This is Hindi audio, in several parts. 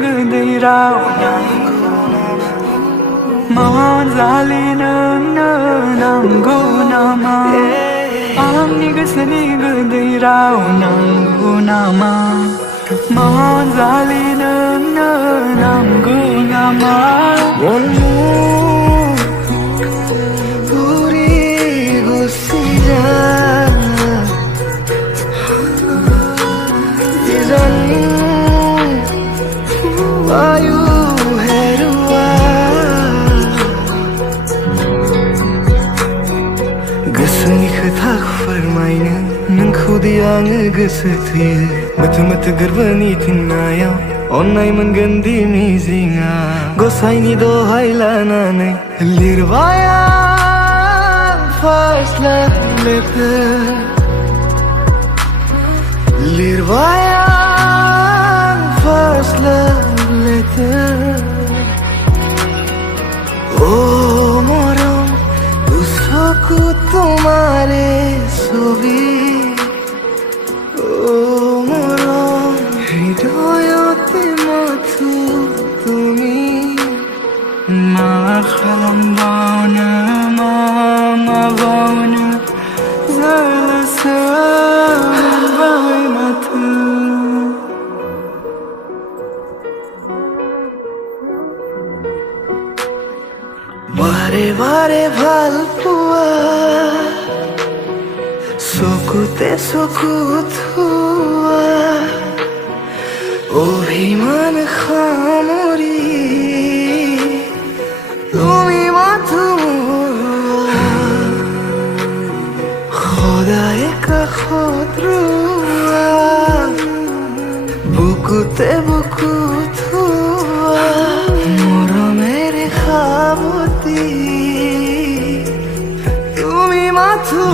गोदै रावना मोजाली नोंनो नांगौ नामा आंनि गोसोनि गोदै राव नांगौ नामा मोजाली नोंनो नांगौ नामा गोसोनि खोथाखौ फोरमायनो नोंखौदि आङो गोसो थैयो मोथो मोथो गोरबोनि फिननायाव अननाय मोनगोन दि मिजिंआ गसाइनि दहाय लानानै लिरबाय आं फार्स्ट लाभ लेटार लिरबाय आं फार्स्ट लाभ लेटार ओ मरम उसको तुम्हारे ছবি ও মরম হৃদয়তে মাথো তুমি मा खालामबावनो मा माबावनो जारलासो मोनबाय माथो বারে বারে ভাল পোৱা চকুতে চকু থোৱা অভিমান সামৰি তুমি মাথো সদায় কাষত ৰোৱা বুকুতে বুকু থোৱা মৰমেৰে সাৱতি তুমি মাথো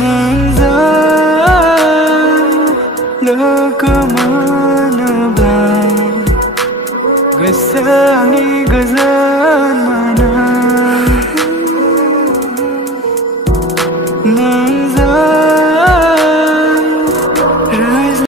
नोंजों लोगो मोनोब्ला गोसोनि गोजोन